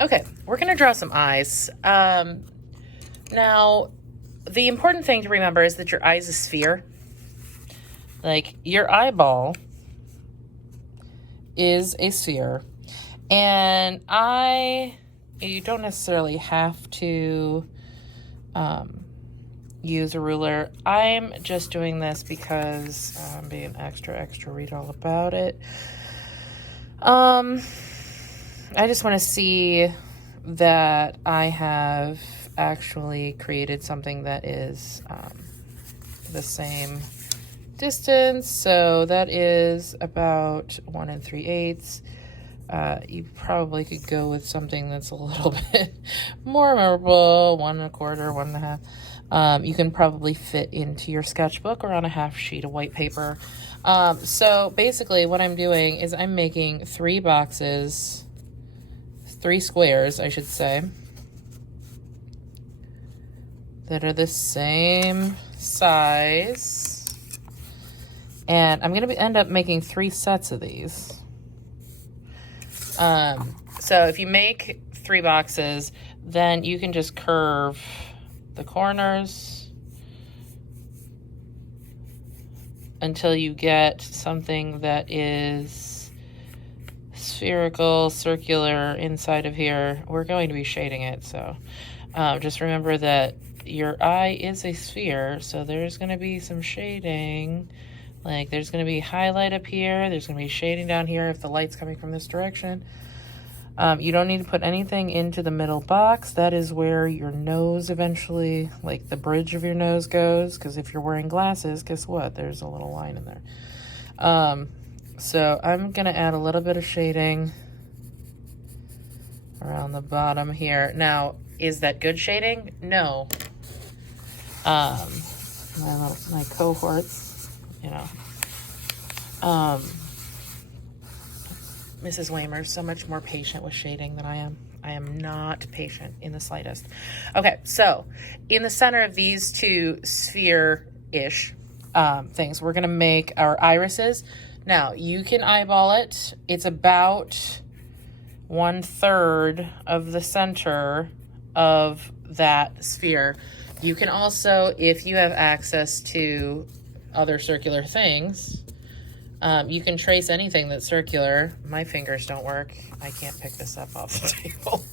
Okay, we're going to draw some eyes. Now, the important thing to remember is that your eye is a sphere. Like, your eyeball is a sphere. And you don't necessarily have to use a ruler. I'm just doing this because I'm being extra, read all about it. I just want to see that I have actually created something that is the same distance. So that is about 1 3/8. You probably could go with something that's a little bit more memorable, 1 1/4, 1 1/2. You can probably fit into your sketchbook or on a half sheet of white paper. So basically what I'm doing is I'm making 3 boxes, 3 squares, I should say, that are the same size. And I'm going to end up making 3 sets of these. So if you make 3 boxes, then you can just curve the corners until you get something that is spherical, circular inside of here. We're going to be shading it, so just remember that your eye is a sphere, so there's going to be some shading. Like, there's going to be highlight up here, there's going to be shading down here if the light's coming from this direction. You don't need to put anything into the middle box. That is where your nose eventually, like the bridge of your nose goes, because if you're wearing glasses, guess what? There's a little line in there. So I'm going to add a little bit of shading around the bottom here. Now, is that good shading? No. My cohorts, you know. Mrs. Waymer is so much more patient with shading than I am. I am not patient in the slightest. Okay, so in the center of these 2 sphere-ish things, we're going to make our irises. Now, you can eyeball it. It's about 1/3 of the center of that sphere. You can also, if you have access to other circular things, you can trace anything that's circular. My fingers don't work. I can't pick this up off the table.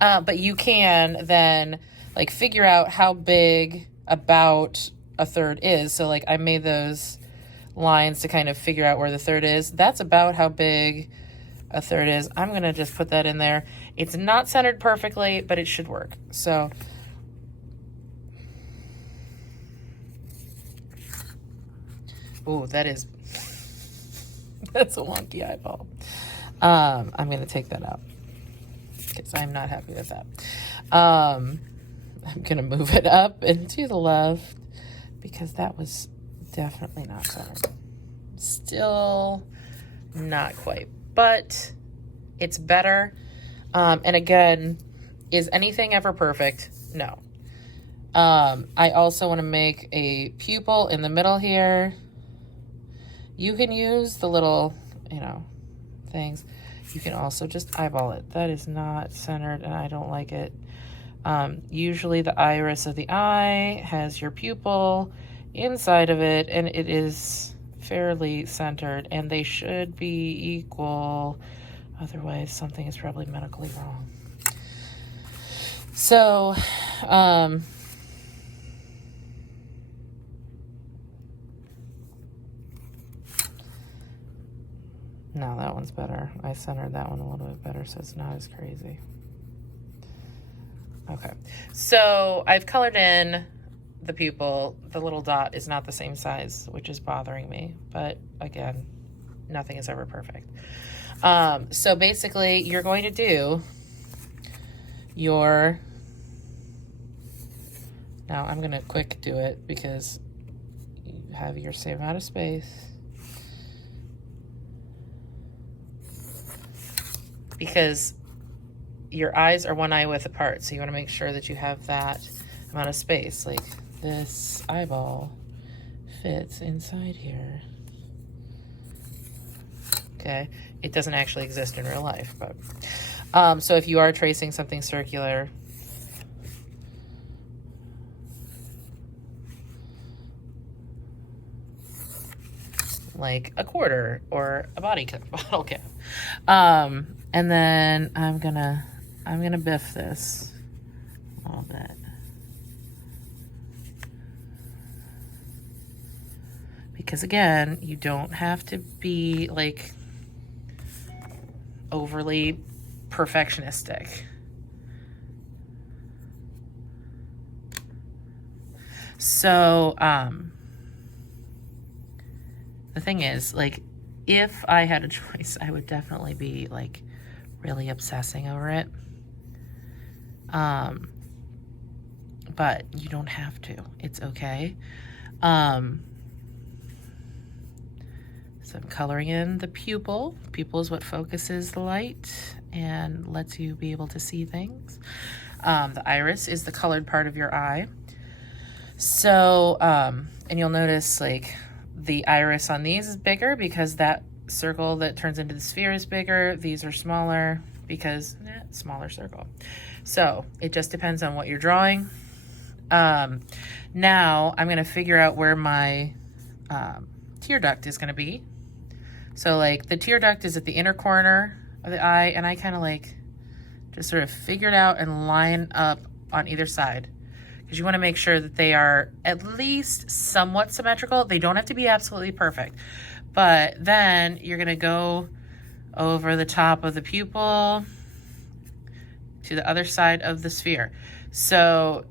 But you can then like figure out how big about 1/3 is. So like I made those lines to kind of figure out where the 1/3 is. That's about how big 1/3 is. I'm going to just put that in there. It's not centered perfectly, but it should work. So ooh, that's a wonky eyeball. I'm going to take that out because I'm not happy with that. I'm going to move it up and to the left because that was definitely not centered. Still not quite, but it's better. And again, is anything ever perfect? No. I also want to make a pupil in the middle here. You can use the little, things. You can also just eyeball it. That is not centered and I don't like it. Usually the iris of the eye has your pupil inside of it and it is fairly centered and they should be equal. Otherwise, something is probably medically wrong. So, no, that one's better. I centered that one a little bit better, so it's not as crazy. Okay, so I've colored in the pupil. The little dot is not the same size, which is bothering me. But again, nothing is ever perfect. So basically, you're going to do your... Now, I'm going to quick do it because you have your same amount of space. Because your eyes are one eye width apart, so you want to make sure that you have that amount of space. Like this eyeball fits inside here. Okay, it doesn't actually exist in real life. But so if you are tracing something circular, like a quarter or a bottle cap. And then I'm gonna biff this a little bit. Because again, you don't have to be like overly perfectionistic. So, the thing is, like, if I had a choice, I would definitely be like really obsessing over it. But you don't have to. It's okay. So I'm coloring in the pupil. Pupil is what focuses the light and lets you be able to see things. The iris is the colored part of your eye. So, and you'll notice like the iris on these is bigger because that circle that turns into the sphere is bigger. These are smaller because smaller circle. So it just depends on what you're drawing. Now I'm going to figure out where my tear duct is going to be. So like the tear duct is at the inner corner of the eye, and I kind of like just sort of figure it out and line up on either side, because you want to make sure that they are at least somewhat symmetrical. They don't have to be absolutely perfect, but then you're going to go over the top of the pupil to the other side of the sphere. So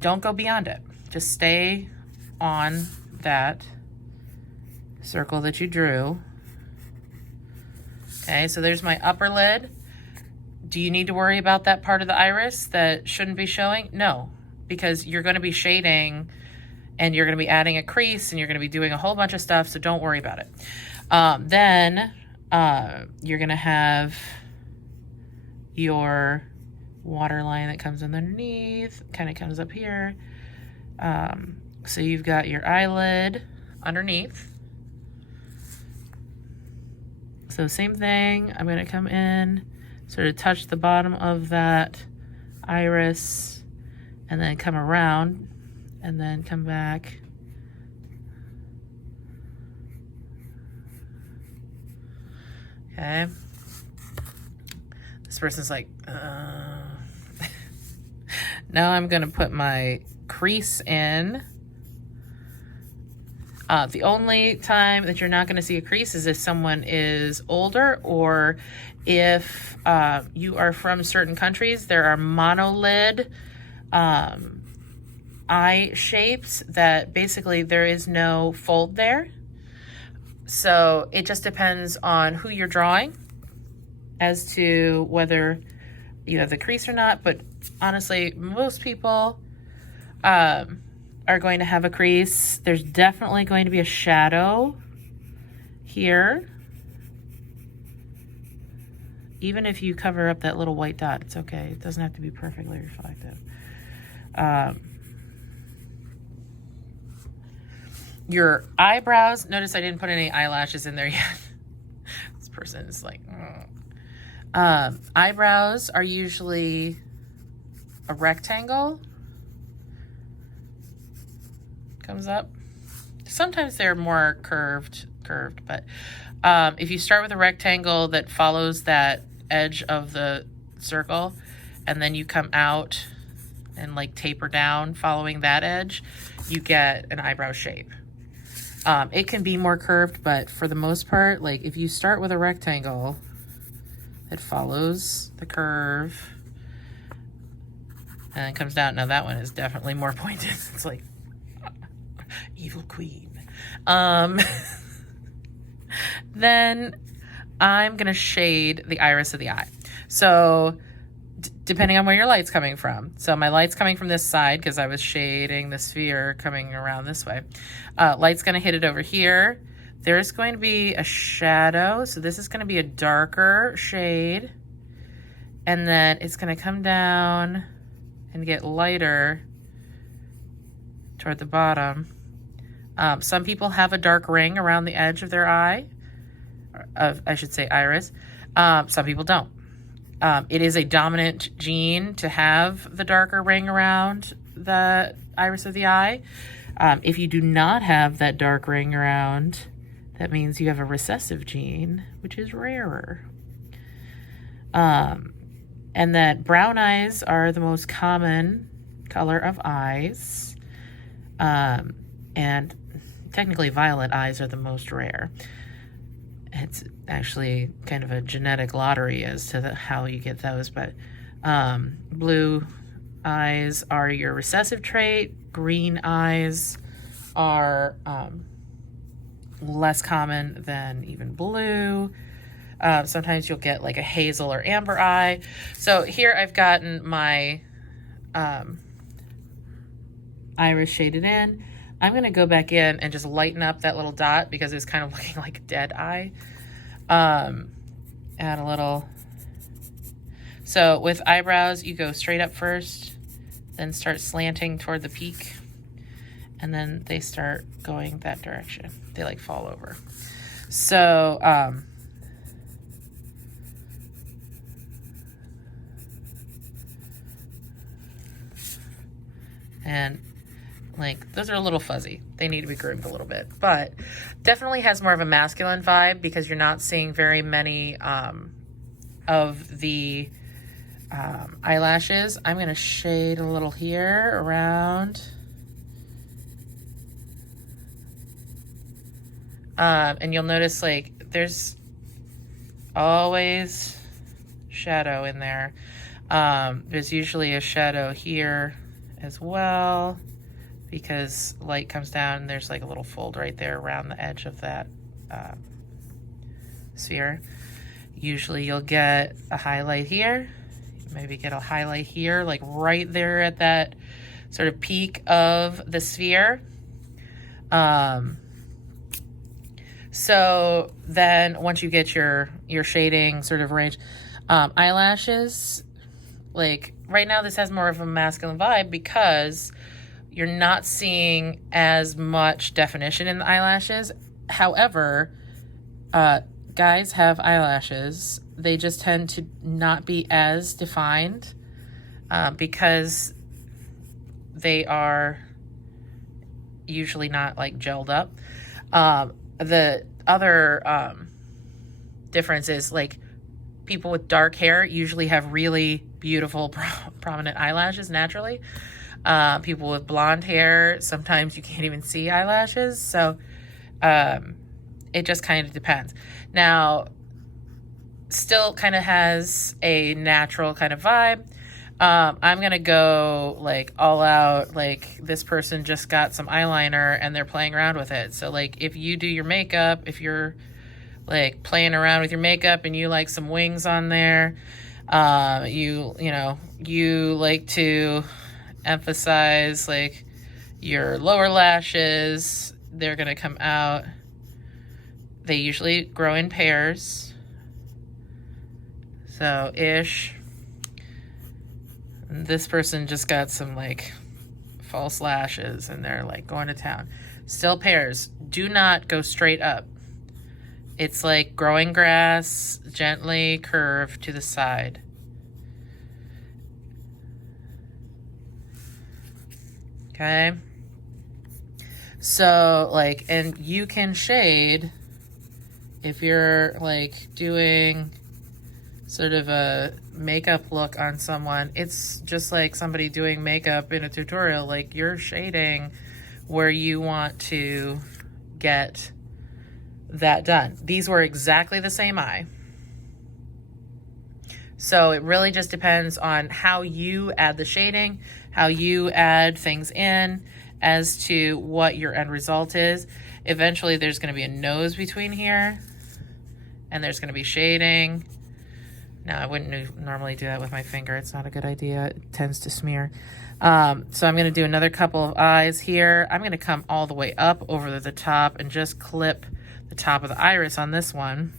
don't go beyond it. Just stay on that circle that you drew. Okay, so there's my upper lid. Do you need to worry about that part of the iris that shouldn't be showing? No, because you're going to be shading and you're going to be adding a crease and you're going to be doing a whole bunch of stuff, so don't worry about it. Then you're going to have your water line that comes underneath, kind of comes up here. So you've got your eyelid underneath. So same thing, I'm going to come in, sort of touch the bottom of that iris, and then come around, and then come back. Okay. This person's like, Now I'm going to put my crease in. The only time that you're not going to see a crease is if someone is older, or if you are from certain countries. There are monolid eye shapes that basically there is no fold there. So it just depends on who you're drawing as to whether you have the crease or not. But honestly, most people are going to have a crease. There's definitely going to be a shadow here. Even if you cover up that little white dot, it's okay. It doesn't have to be perfectly reflective. Your eyebrows, notice I didn't put any eyelashes in there yet. This person is like, eyebrows are usually a rectangle. Comes up. Sometimes they're more curved, but if you start with a rectangle that follows that edge of the circle, and then you come out and like taper down following that edge, you get an eyebrow shape. It can be more curved, but for the most part, like if you start with a rectangle that follows the curve and then comes down, now that one is definitely more pointed. It's like evil queen. Then I'm gonna shade the iris of the eye. So depending on where your light's coming from. So my light's coming from this side because I was shading the sphere coming around this way. Light's gonna hit it over here. There's going to be a shadow. So this is gonna be a darker shade. And then it's gonna come down and get lighter toward the bottom. Some people have a dark ring around the edge of their eye. I should say iris. Some people don't. It is a dominant gene to have the darker ring around the iris of the eye. If you do not have that dark ring around, that means you have a recessive gene, which is rarer. And that brown eyes are the most common color of eyes. And technically violet eyes are the most rare. It's actually kind of a genetic lottery as to how you get those, but blue eyes are your recessive trait. Green eyes are less common than even blue. Sometimes you'll get like a hazel or amber eye. So here I've gotten my iris shaded in. I'm going to go back in and just lighten up that little dot because it's kind of looking like a dead eye. Add a little. So with eyebrows, you go straight up first, then start slanting toward the peak, and then they start going that direction. They like fall over. So, and like those are a little fuzzy. They need to be groomed a little bit, but definitely has more of a masculine vibe because you're not seeing very many of the eyelashes. I'm going to shade a little here around. And you'll notice like there's always shadow in there. There's usually a shadow here as well because light comes down and there's like a little fold right there around the edge of that sphere. Usually you'll get a highlight here, maybe get a highlight here, like right there at that sort of peak of the sphere. So then once you get your shading sort of range, eyelashes, like right now this has more of a masculine vibe because you're not seeing as much definition in the eyelashes. However, guys have eyelashes. They just tend to not be as defined because they are usually not like gelled up. The other difference is like people with dark hair usually have really beautiful prominent eyelashes naturally. People with blonde hair, sometimes you can't even see eyelashes. So it just kind of depends. Now, still kind of has a natural kind of vibe. I'm going to go like all out, like this person just got some eyeliner and they're playing around with it. So like if you do your makeup, if you're like playing around with your makeup and you like some wings on there, you like to emphasize like your lower lashes, they're going to come out. They usually grow in pairs. So ish. This person just got some like false lashes and they're like going to town. Still pairs. Do not go straight up. It's like growing grass, gently curve to the side. Okay. So like, and you can shade if you're like doing sort of a makeup look on someone. It's just like somebody doing makeup in a tutorial. Like you're shading where you want to get that done. These were exactly the same eye. So it really just depends on how you add the shading, how you add things in as to what your end result is. Eventually there's going to be a nose between here and there's going to be shading. No, I wouldn't normally do that with my finger. It's not a good idea. It tends to smear. So I'm going to do another couple of eyes here. I'm going to come all the way up over the top and just clip the top of the iris on this one.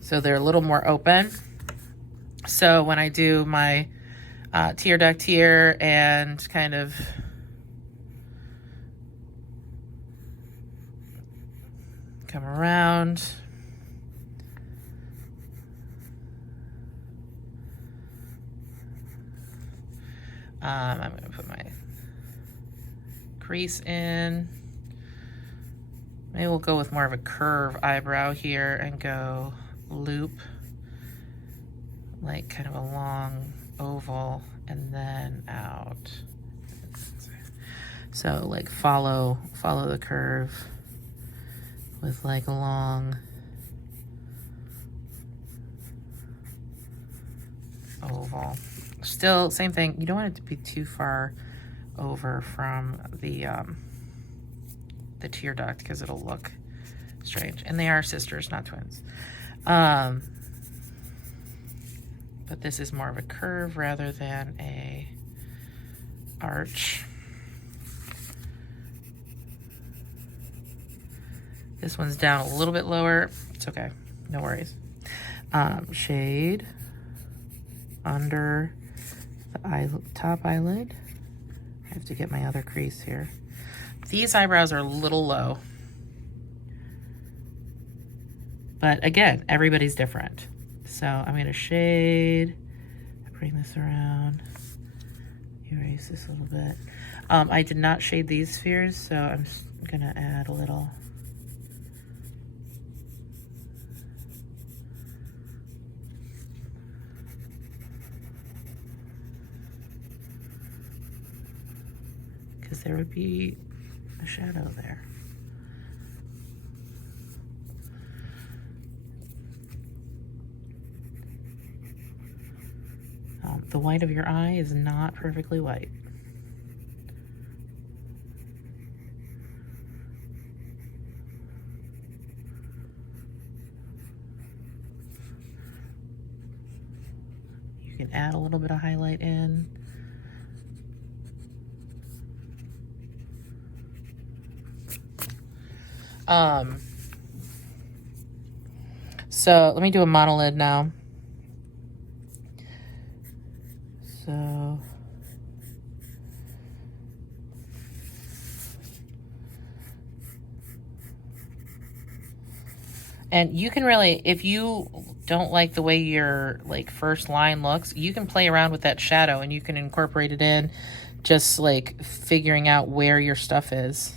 So they're a little more open. So when I do my tear duct here and kind of Come around. I'm going to put my crease in. Maybe we'll go with more of a curve eyebrow here and go loop, like kind of a long oval and then out. So like follow the curve with like a long oval. Still, same thing. You don't want it to be too far over from the tear duct because it'll look strange. And they are sisters, not twins. But this is more of a curve rather than a arch. This one's down a little bit lower. It's okay, no worries. Shade under the top eyelid. I have to get my other crease here. These eyebrows are a little low. But again, everybody's different. So I'm gonna shade, bring this around, erase this a little bit. I did not shade these spheres, so I'm just gonna add a little. Because there would be a shadow there. The white of your eye is not perfectly white. You can add a little bit of highlight in. So let me do a monolid now. So and you can really, if you don't like the way your like first line looks, you can play around with that shadow and you can incorporate it in, just like figuring out where your stuff is.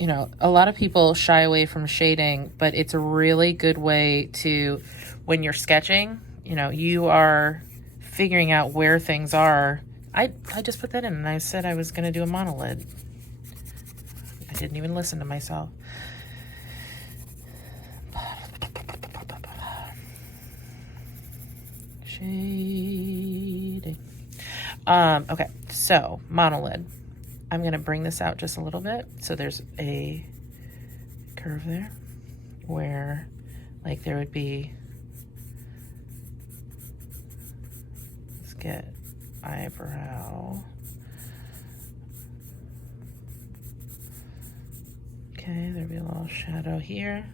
You know, a lot of people shy away from shading, but it's a really good way to, when you're sketching, you know, you are figuring out where things are. I just put that in and I said I was going to do a monolid. I didn't even listen to myself. Shading. Okay, so monolid. I'm going to bring this out just a little bit. So there's a curve there where like there would be, let's get eyebrow. Okay, there'd be a little shadow here.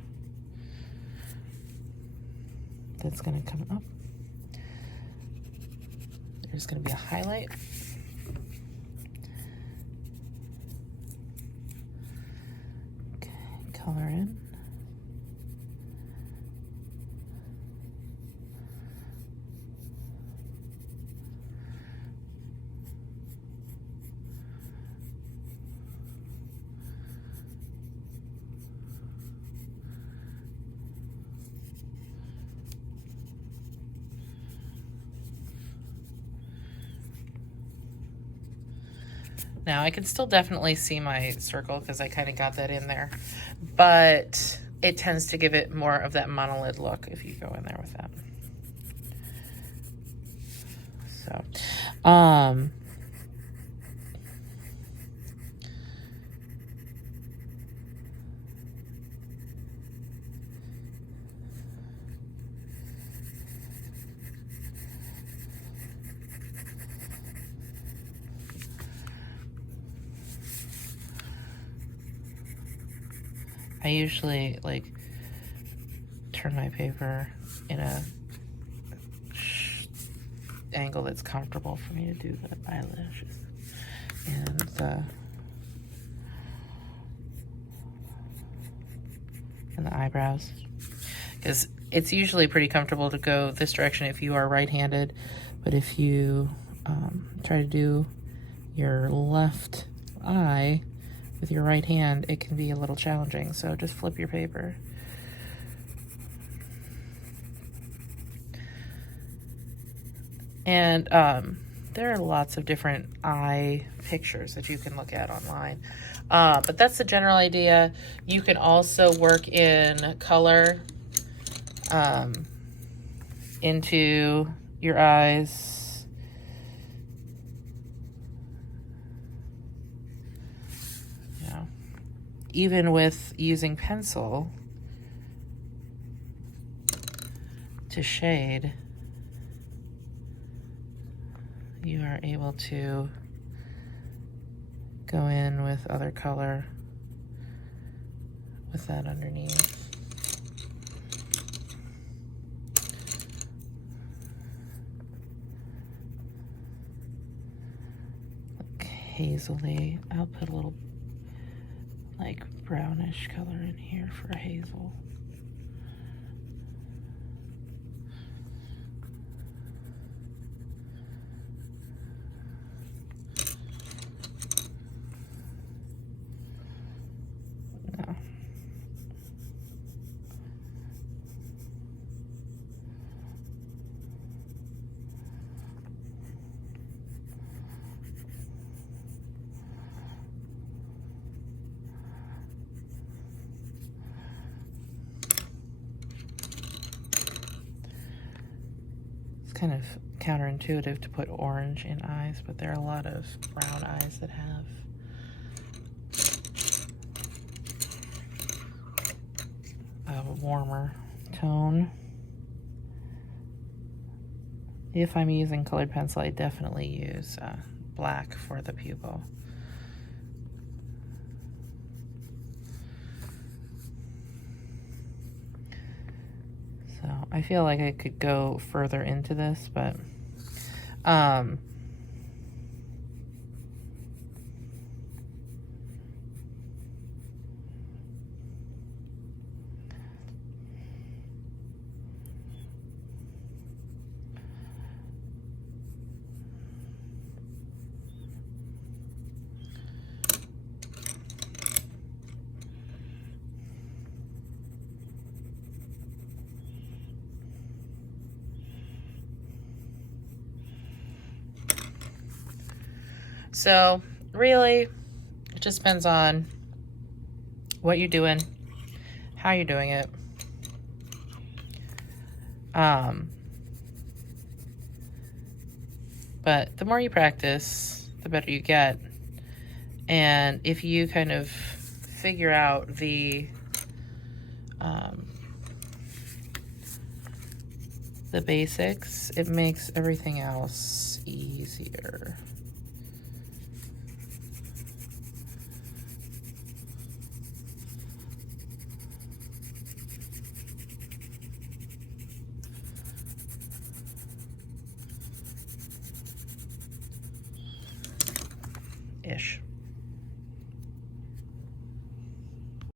That's going to come up. There's going to be a highlight. Color in. Now I can still definitely see my circle because I kind of got that in there, but it tends to give it more of that monolid look if you go in there with that. So, I usually like turn my paper in a angle that's comfortable for me to do the eyelashes and the and the eyebrows. Because it's usually pretty comfortable to go this direction if you are right-handed, but if you try to do your left eye with your right hand, it can be a little challenging. So just flip your paper. And there are lots of different eye pictures that you can look at online. But that's the general idea. You can also work in color into your eyes. You know, even with using pencil to shade, you are able to go in with other color with that underneath. Like hazily. I'll put a little like brownish color in here for a hazel. Kind of counterintuitive to put orange in eyes, but there are a lot of brown eyes that have a warmer tone. If I'm using colored pencil, I definitely use black for the pupil. So I feel like I could go further into this, but so really, it just depends on what you're doing, how you're doing it. But the more you practice, the better you get. And if you kind of figure out the basics, it makes everything else easier.